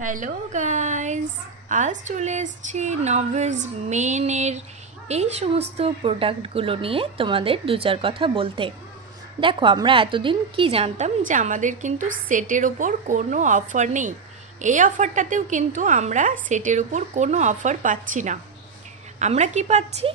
Hello guys, আজ চলে এসেছি নভেজ মেনের এই সমস্ত প্রোডাক্টগুলো নিয়ে তোমাদের দু চার কথা বলতে। দেখো, আমরা এতদিন কি জানতাম যে আমাদের কিন্তু সেটের ওপর কোনো অফার নেই। এই অফারটাতেও কিন্তু আমরা সেটের ওপর কোনো অফার পাচ্ছি না। আমরা কি পাচ্ছি?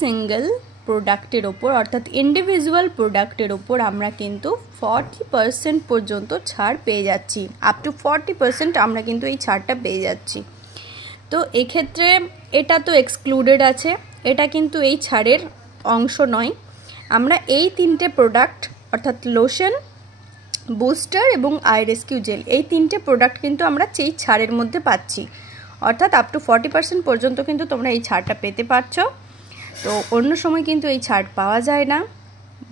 সিঙ্গেল প্রোডাক্টের ওপর অর্থাৎ ইন্ডিভিজুয়াল প্রোডাক্টের ওপর আমরা কিন্তু 40% পর্যন্ত ছাড় পেয়ে যাচ্ছি। আপ টু 40% আমরা কিন্তু এই ছাড়টা পেয়ে যাচ্ছি। তো এক্ষেত্রে এটা তো এক্সক্লুডেড আছে, এটা কিন্তু এই ছাড়ের অংশ নয়। আমরা এই তিনটে প্রোডাক্ট অর্থাৎ লোশন, বুস্টার এবং আই রেস্কিউ জেল, এই তিনটে প্রোডাক্ট কিন্তু আমরা এই ছাড়ের মধ্যে পাচ্ছি। অর্থাৎ আপ টু 40% পর্যন্ত কিন্তু তোমরা এই ছাড়টা পেতে পারছো। তো অন্য সময় কিন্তু এই ছাড় পাওয়া যায় না,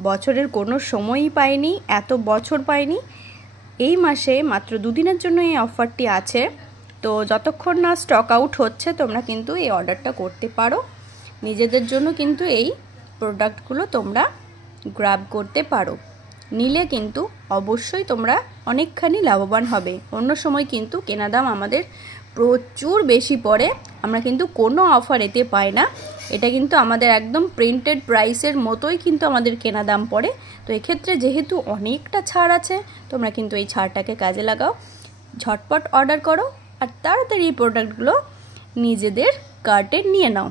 বছরের কোনো সময়ই পাইনি, এত বছর পাইনি। এই মাসে মাত্র দুদিনের জন্য এই অফারটি আছে। তো যতক্ষণ না স্টক আউট হচ্ছে তোমরা কিন্তু এই অর্ডারটা করতে পারো। নিজেদের জন্য কিন্তু এই প্রোডাক্টগুলো তোমরা গ্র্যাব করতে পারো। নিলে কিন্তু অবশ্যই তোমরা অনেকখানি লাভবান হবে। অন্য সময় কিন্তু কেনা দাম আমাদের প্রচুর বেশি পড়ে, আমরা কিন্তু কোনো অফার এতে পাই না। এটা কিন্তু আমাদের একদম প্রিন্টেড প্রাইসের মতোই কিন্তু আমাদের কেনা দাম পড়ে। তো এক্ষেত্রে যেহেতু অনেকটা ছাড় আছে, তোমরা কিন্তু এই ছাড়টাকে কাজে লাগাও, ঝটপট অর্ডার করো আর তাড়াতাড়ি এই প্রোডাক্টগুলো নিজেদের কার্টে নিয়ে নাও।